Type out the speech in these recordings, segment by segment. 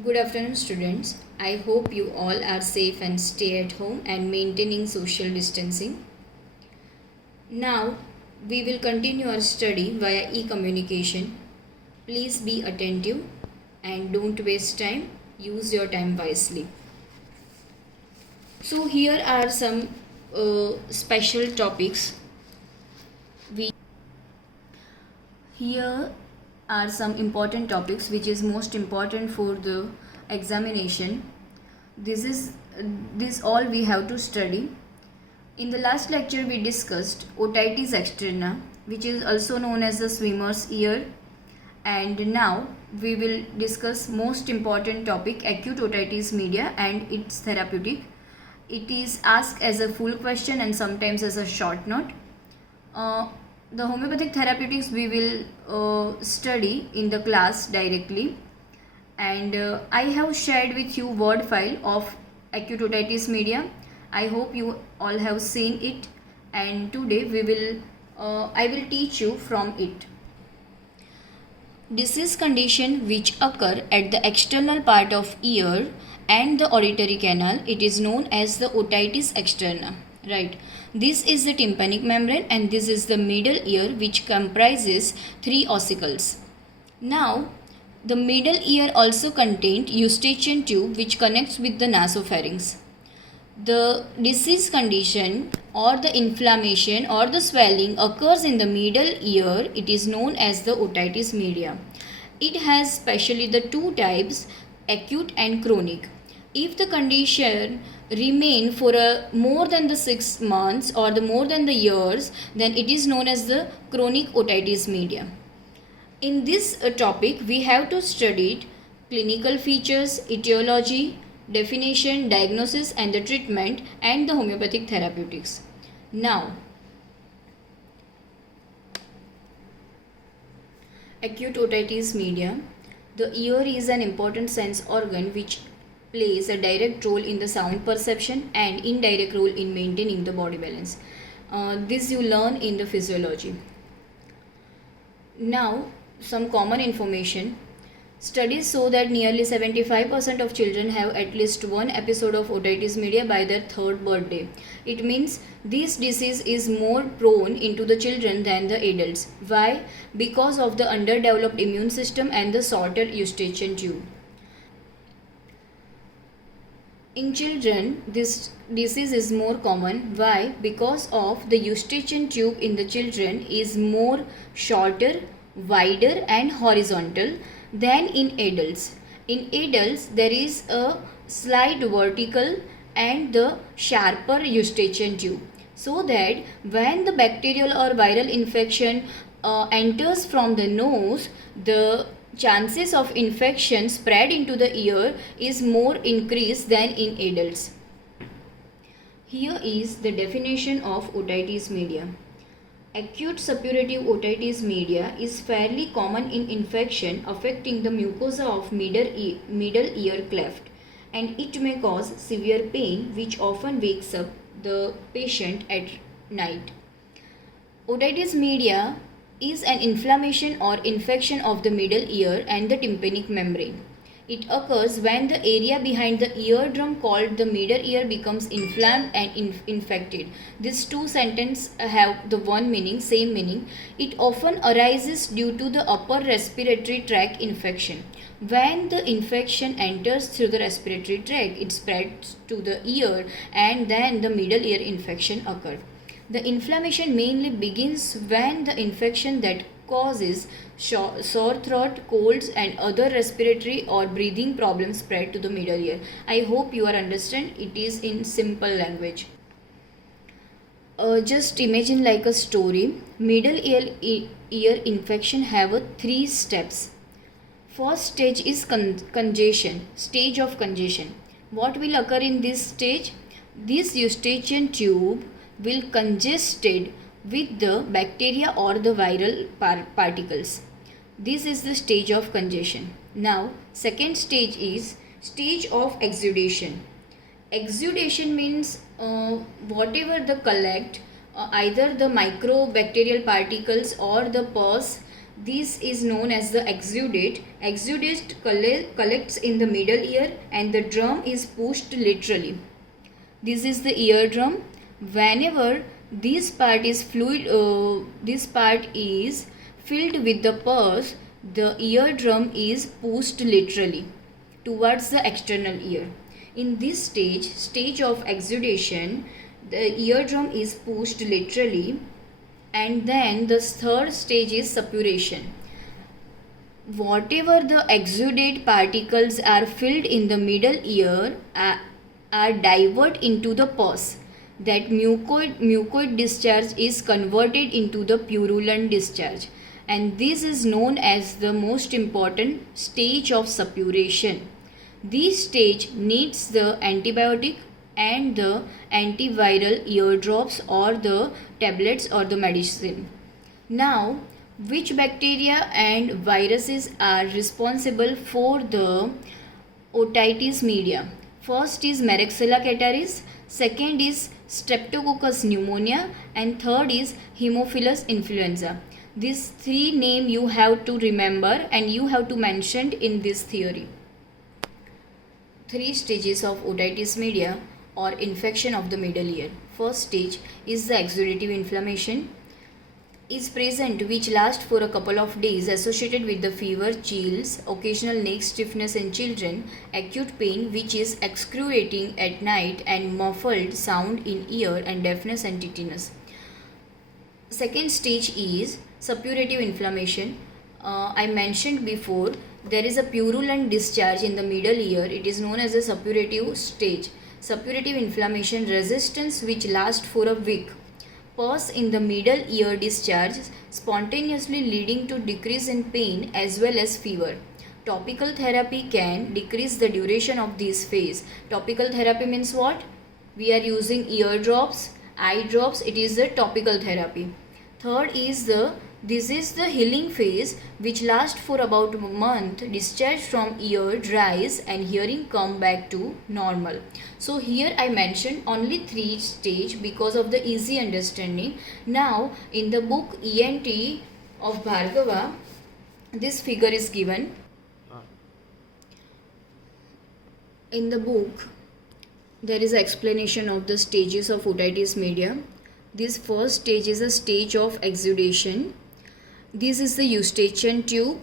Good afternoon, students. I hope you all are safe and stay at home and maintaining social distancing. Now, we will continue our study via e communication. Please be attentive and don't waste time. Use your time wisely. So, here are some special topics. Here are some important topics which is most important for the examination. This all we have to study. In the last lecture we discussed otitis externa, which is also known as the swimmer's ear, and now we will discuss most important topic, acute otitis media and its therapeutic. It is asked as a full question and sometimes as a short note. The homeopathic therapeutics we will study in the class directly, and I have shared with you word file of acute otitis media. I hope you all have seen it, and today I will teach you from it. Disease condition which occur at the external part of ear and the auditory canal, it is known as the otitis externa. Right, this is the tympanic membrane and this is the middle ear, which comprises 3 ossicles. Now, the middle ear also contains eustachian tube which connects with the nasopharynx. The disease condition or the inflammation or the swelling occurs in the middle ear. It is known as the otitis media. It has specially the 2 types, acute and chronic. If the condition remain for more than the 6 months or the more than the years, then it is known as the chronic otitis media. In this topic, we have to study clinical features, etiology, definition, diagnosis and the treatment, and the homeopathic therapeutics. Now, acute otitis media. The ear is an important sense organ which plays a direct role in the sound perception and indirect role in maintaining the body balance. This you learn in the physiology. Now, some common information. Studies show that nearly 75% of children have at least one episode of otitis media by their 3rd birthday. It means this disease is more prone into the children than the adults. Why? Because of the underdeveloped immune system and the shorter eustachian tube. In children, this disease is more common. Why? Because of the eustachian tube in the children is more shorter, wider and horizontal than in adults. In adults, there is a slight vertical and the sharper eustachian tube, so that when the bacterial or viral infection enters from the nose, the chances of infection spread into the ear is more increased than in adults. Here is the definition of otitis media. Acute suppurative otitis media is fairly common in infection affecting the mucosa of middle ear cleft, and it may cause severe pain which often wakes up the patient at night. Otitis media is an inflammation or infection of the middle ear and the tympanic membrane. It occurs when the area behind the eardrum called the middle ear becomes inflamed and infected. These two sentences have the same meaning. It often arises due to the upper respiratory tract infection. When the infection enters through the respiratory tract, it spreads to the ear and then the middle ear infection occurs. The inflammation mainly begins when the infection that causes sore throat, colds and other respiratory or breathing problems spread to the middle ear. I hope you are understand. It is in simple language. Just imagine like a story. Middle ear infection have 3 steps. First stage is congestion, stage of congestion. What will occur in this stage? This eustachian tube will congested with the bacteria or the viral particles. This is the stage of congestion. Now, second stage is stage of exudation. Exudation means whatever the collect, either the microbacterial particles or the pus, This is known as the exudate. Exudate collects in the middle ear and the drum is pushed laterally. This is the eardrum. Whenever this part is filled with the pus, the eardrum is pushed laterally towards the external ear. In this stage of exudation, the eardrum is pushed laterally, and then the third stage is suppuration. Whatever the exudate particles are filled in the middle ear are diverted into the pus. That mucoid discharge is converted into the purulent discharge, and this is known as the most important stage of suppuration. This stage needs the antibiotic and the antiviral ear drops or the tablets or the medicine. Now, which bacteria and viruses are responsible for the otitis media? First is Moraxella catarrhis, second is Streptococcus pneumonia, and third is Haemophilus influenza. These three names you have to remember and you have to mention in this theory. Three stages of otitis media or infection of the middle ear. First stage is the exudative inflammation is present, which lasts for a couple of days, associated with the fever, chills, occasional neck stiffness in children, acute pain which is excruciating at night, and muffled sound in ear, and deafness and tinnitus. Second stage is suppurative inflammation. I mentioned before, there is a purulent discharge in the middle ear. It is known as a suppurative stage. Suppurative inflammation resistance which lasts for a week. Pus in the middle ear discharges spontaneously, leading to decrease in pain as well as fever. Topical therapy can decrease the duration of this phase. Topical therapy means what? We are using ear drops, eye drops. It is the topical therapy. Third is this is the healing phase which lasts for about a month. Discharge from ear dries and hearing come back to normal. So here I mentioned only 3 stages because of the easy understanding. Now in the book ENT of Bhargava, this figure is given. In the book there is an explanation of the stages of otitis media. This first stage is a stage of exudation. This is the eustachian tube.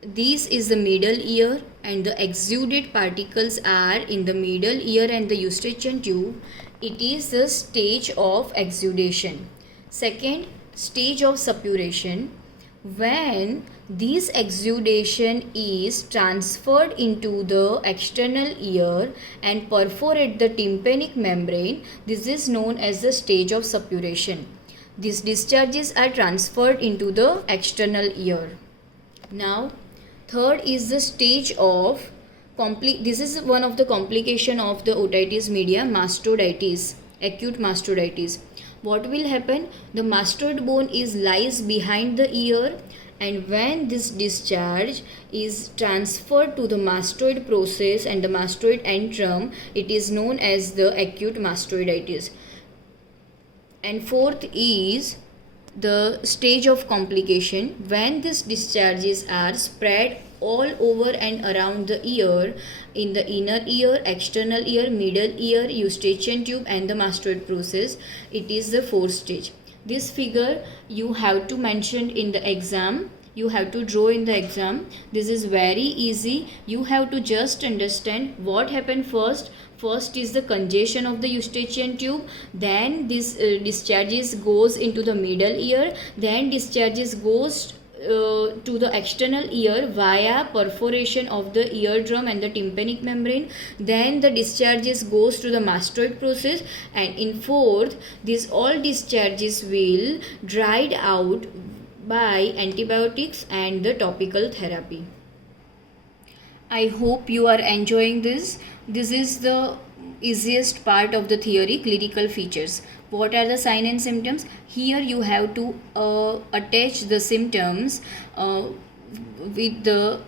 This is the middle ear, and the exudate particles are in the middle ear and the eustachian tube. It is the stage of exudation. Second stage of suppuration. When this exudation is transferred into the external ear and perforate the tympanic membrane, this is known as the stage of suppuration. These discharges are transferred into the external ear. Now, third is the stage of this is one of the complication of the otitis media, mastoiditis, acute mastoiditis. What will happen? The mastoid bone lies behind the ear, and when this discharge is transferred to the mastoid process and the mastoid antrum, it is known as the acute mastoiditis. And fourth is the stage of complication, when these discharges are spread all over and around the ear, in the inner ear, external ear, middle ear, eustachian tube and the mastoid process. It is the fourth stage. This figure you have to mention in the exam. You have to draw in the exam. This is very easy. You have to just understand what happened first. First is the congestion of the eustachian tube, then this discharges goes into the middle ear, then discharges goes to the external ear via perforation of the eardrum and the tympanic membrane, then the discharges goes to the mastoid process, and in fourth, these all discharges will dried out by antibiotics and the topical therapy. I hope you are enjoying this. This is the easiest part of the theory, clinical features. What are the signs and symptoms? Here you have to attach the symptoms with the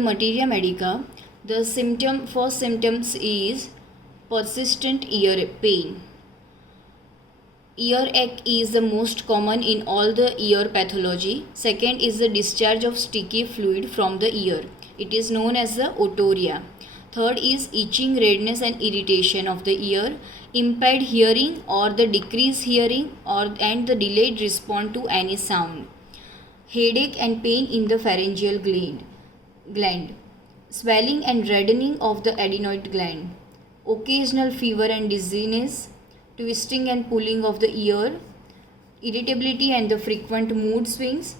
materia medica. The first symptoms is persistent ear pain. Earache is the most common in all the ear pathology. Second is the discharge of sticky fluid from the ear. It is known as the otorrhea. Third is itching, redness and irritation of the ear, impaired hearing or the decreased hearing and the delayed response to any sound. Headache and pain in the pharyngeal gland. Swelling and reddening of the adenoid gland. Occasional fever and dizziness, twisting and pulling of the ear, irritability and the frequent mood swings.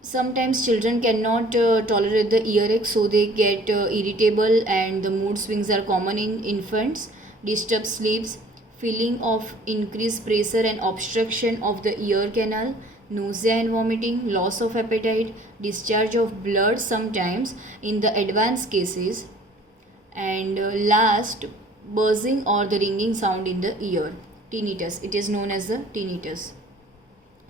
Sometimes children cannot tolerate the earache, so they get irritable, and the mood swings are common in infants. Disturbed sleeps, feeling of increased pressure and obstruction of the ear canal, nausea and vomiting, loss of appetite, discharge of blood sometimes in the advanced cases, and last, buzzing or the ringing sound in the ear, tinnitus. It is known as the tinnitus.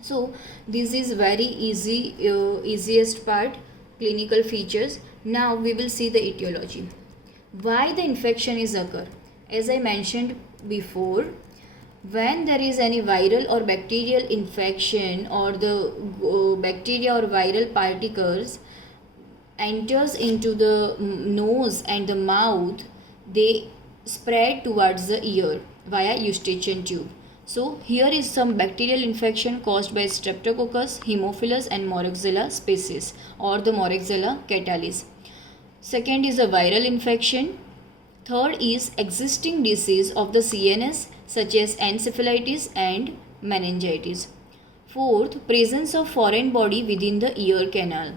So this is very easiest part, clinical features. Now we will see the etiology. Why the infection is occur? As I mentioned before, when there is any viral or bacterial infection, or the bacteria or viral particles enters into the nose and the mouth, they spread towards the ear via eustachian tube. So here is some bacterial infection caused by Streptococcus, Haemophilus and Moraxella species, or the Moraxella catalis. Second is a viral infection. Third is existing disease of the CNS such as encephalitis and meningitis. Fourth, presence of foreign body within the ear canal.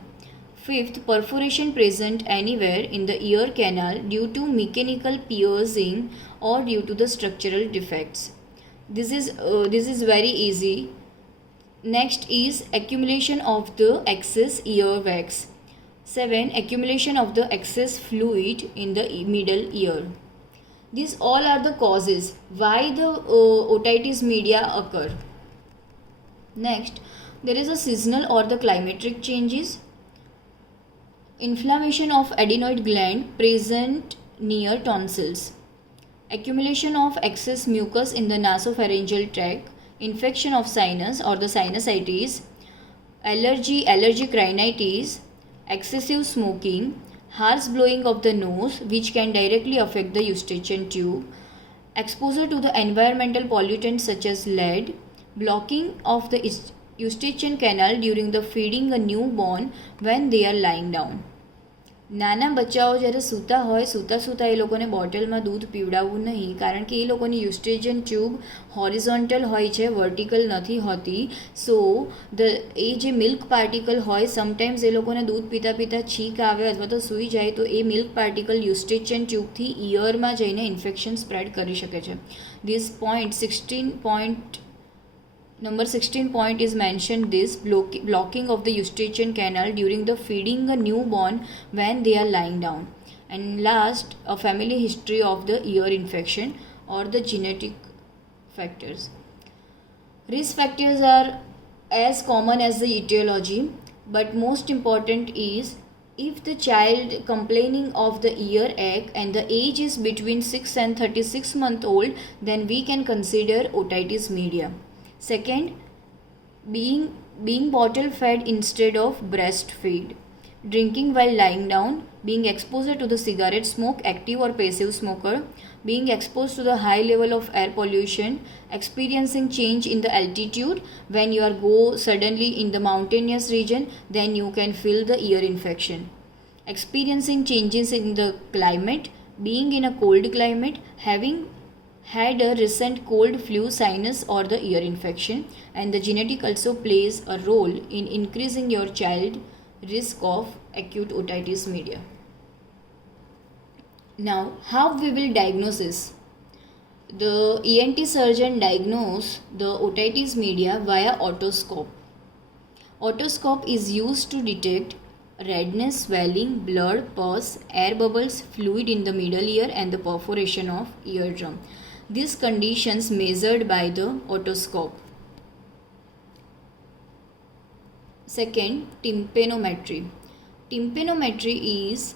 Fifth, perforation present anywhere in the ear canal due to mechanical piercing or due to the structural defects. This is very easy. Next is accumulation of the excess ear wax. 7. Accumulation of the excess fluid in the middle ear. These all are the causes why the otitis media occur. Next, there is a seasonal or the climatic changes. Inflammation of adenoid gland present near tonsils. Accumulation of excess mucus in the nasopharyngeal tract, infection of sinus or the sinusitis, allergic rhinitis, excessive smoking, harsh blowing of the nose which can directly affect the eustachian tube, exposure to the environmental pollutants such as lead, blocking of the eustachian canal during the feeding a newborn when they are lying down. નાના બચ્ચાઓ જ્યારે સૂતા હોય, સૂતા એ લોકોને બોટલમાં દૂધ પીવડાવવું નહીં, કારણ કે એ લોકોની યુસ્ટેજન ટ્યુબ હોરિઝોન્ટલ હોય છે, વર્ટિકલ નથી હોતી. સો એ જે મિલ્ક પાર્ટિકલ હોય, સમટાઈમ્સ એ લોકોને દૂધ પીતા પીતા છીંક આવે અથવા તો સૂઈ જાય, તો એ મિલ્ક પાર્ટિકલ યુસ્ટેજન ટ્યુબથી ઇયરમાં જઈને ઇન્ફેક્શન સ્પ્રેડ કરી શકે છે. This point Number 16 point is mentioned this blocking of the eustachian canal during the feeding a newborn when they are lying down. And last, a family history of the ear infection or the genetic factors. Risk factors are as common as the etiology, but most important is if the child complaining of the earache and the age is between 6 and 36 month old, then we can consider otitis media. Second, being bottle fed instead of breastfeed, drinking while lying down, being exposed to the cigarette smoke, active or passive smoker, being exposed to the high level of air pollution, experiencing change in the altitude. When you are go suddenly in the mountainous region, then you can feel the ear infection. Experiencing changes in the climate, being in a cold climate, having had a recent cold, flu, sinus or the ear infection, and the genetic also plays a role in increasing your child risk of acute otitis media. Now, how we will diagnose this? The ENT surgeon diagnose the otitis media via otoscope. Otoscope is used to detect redness, swelling, blood, pus, air bubbles, fluid in the middle ear and the perforation of eardrum. These conditions measured by the otoscope. Second, tympanometry. Tympanometry is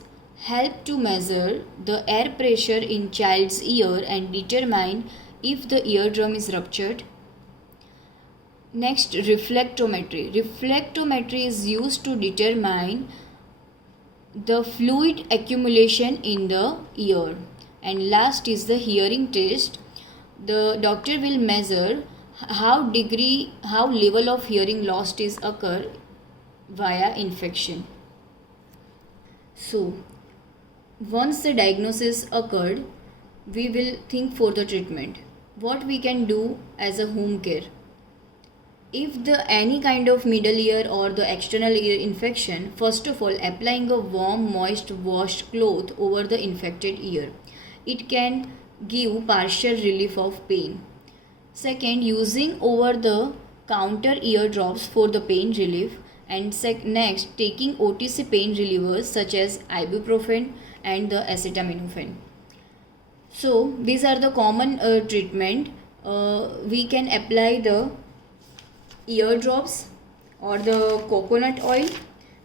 help to measure the air pressure in child's ear and determine if the eardrum is ruptured. Next, reflectometry. Reflectometry is used to determine the fluid accumulation in the ear. And last is the hearing test. The doctor will measure how level of hearing loss is occur via infection. So, once the diagnosis occurred, we will think for the treatment. What we can do as a home care. If the any kind of middle ear or the external ear infection, first of all applying a warm moist washed cloth over the infected ear. It can give partial relief of pain. Second, using over the counter ear drops for the pain relief. And next, taking OTC pain relievers such as ibuprofen and the acetaminophen. So these are the common treatment. We can apply the ear drops or the coconut oil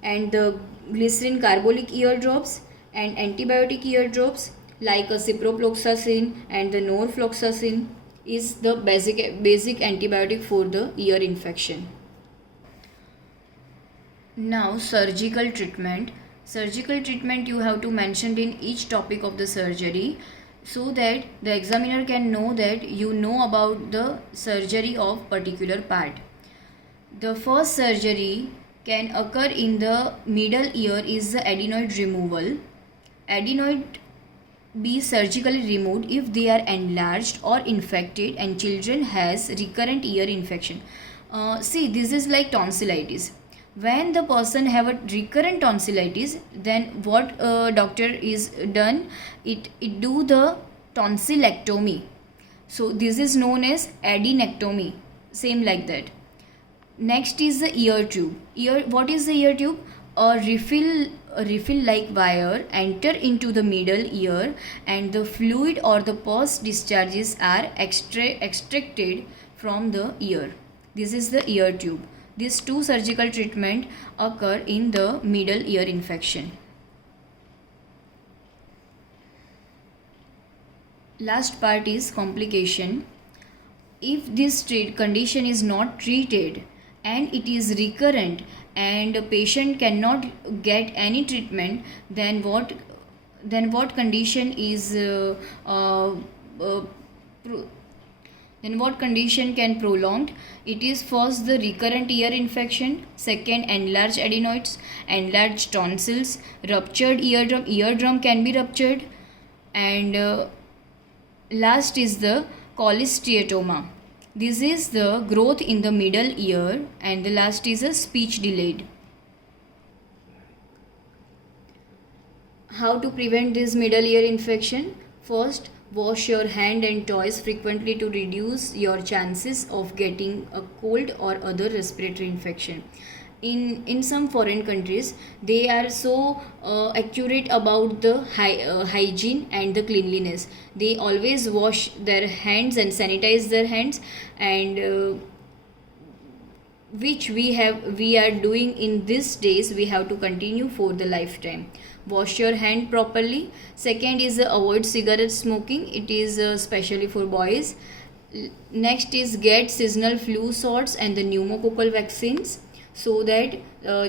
and the glycerin carbolic ear drops and antibiotic ear drops like a ciprofloxacin and the norfloxacin is the basic antibiotic for the ear infection. Now surgical treatment. Surgical treatment you have to mention in each topic of the surgery so that the examiner can know that you know about the surgery of particular part. The first surgery can occur in the middle ear is the adenoid removal. Adenoid be surgically removed if they are enlarged or infected and children has recurrent ear infection. See, this is like tonsillitis. When the person have a recurrent tonsillitis, then what doctor is done, it do the tonsillectomy. So this is known as adenectomy, same like that. Next is the ear tube. What is the ear tube? A refill like wire enter into the middle ear and the fluid or the pus discharges are extracted from the ear. This is the ear tube. These two surgical treatment occur in the middle ear infection. Last part is complication. If this condition is not treated and it is recurrent and a patient cannot get any treatment, then what condition is then what condition can prolonged? It is first the recurrent ear infection, second enlarged adenoids, enlarged tonsils, ruptured eardrum can be ruptured, and last is the cholesteatoma. This is the growth in the middle ear, and the last is a speech delayed. How to prevent this middle ear infection? First, wash your hand and toys frequently to reduce your chances of getting a cold or other respiratory infection. In some foreign countries, they are so accurate about the hygiene and the cleanliness. They always wash their hands and sanitize their hands, and which we are doing in these days. We have to continue for the lifetime. Wash your hand properly. Second is avoid cigarette smoking. It is especially for boys. Next is get seasonal flu shots and the pneumococcal vaccines, so that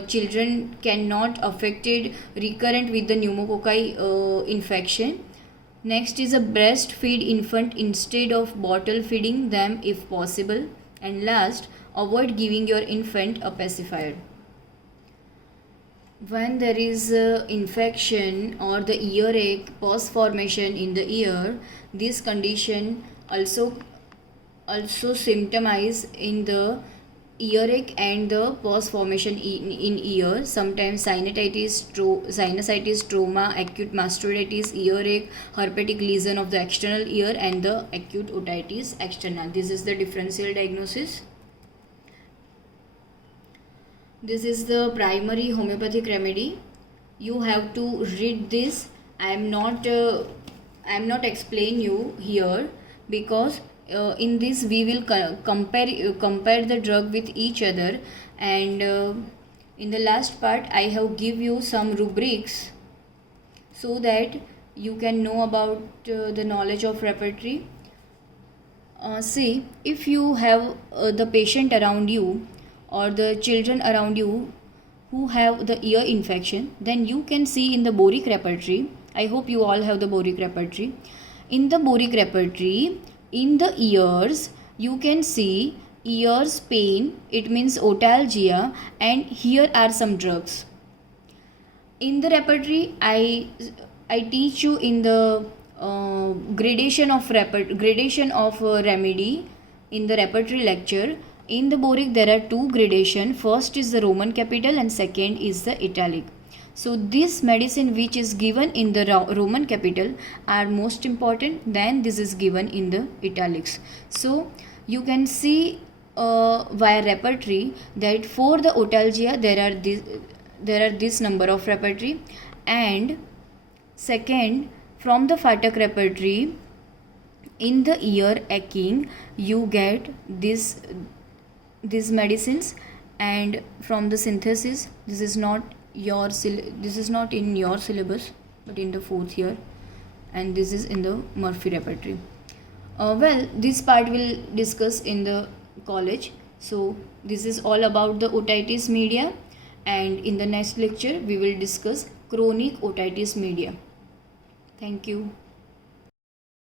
children cannot affected recurrent with the pneumococci infection. Next is a breastfeed infant instead of bottle feeding them if possible. And last, avoid giving your infant a pacifier. When there is infection or the earache, pus formation in the ear, this condition also symptomize in the earache and the pus formation in ear. Sometimes sinusitis, trauma, acute mastoiditis, earache, herpetic lesion of the external ear, and the acute otitis externa. This is the differential diagnosis. This is the primary homeopathic remedy. You have to read this. I am not explain you here, because in this we will compare the drug with each other, and in the last part I have give you some rubrics so that you can know about the knowledge of repertory. See, if you have the patient around you or the children around you who have the ear infection, then you can see in the Boric repertory. I hope you all have the Boric repertory. In the Boric repertory, in the ears, you can see ears pain, it means otalgia, and here are some drugs. In the repertory, I teach you in the gradation of remedy in the repertory lecture. In the Boric there are two gradation. First is the Roman capital and second is the italic. So this medicine which is given in the Roman capital are most important, then this is given in the italics. So you can see via repertory that for the otalgia there are this number of repertory, and second, from the Phatak repertory, in the ear aching you get these medicines, and from the synthesis, this is not in your syllabus but in the 4th year, and this is in the Murphy repertory. Well, this part will discuss in the college. So this is all about the otitis media, and in the next lecture we will discuss chronic otitis media. Thank you.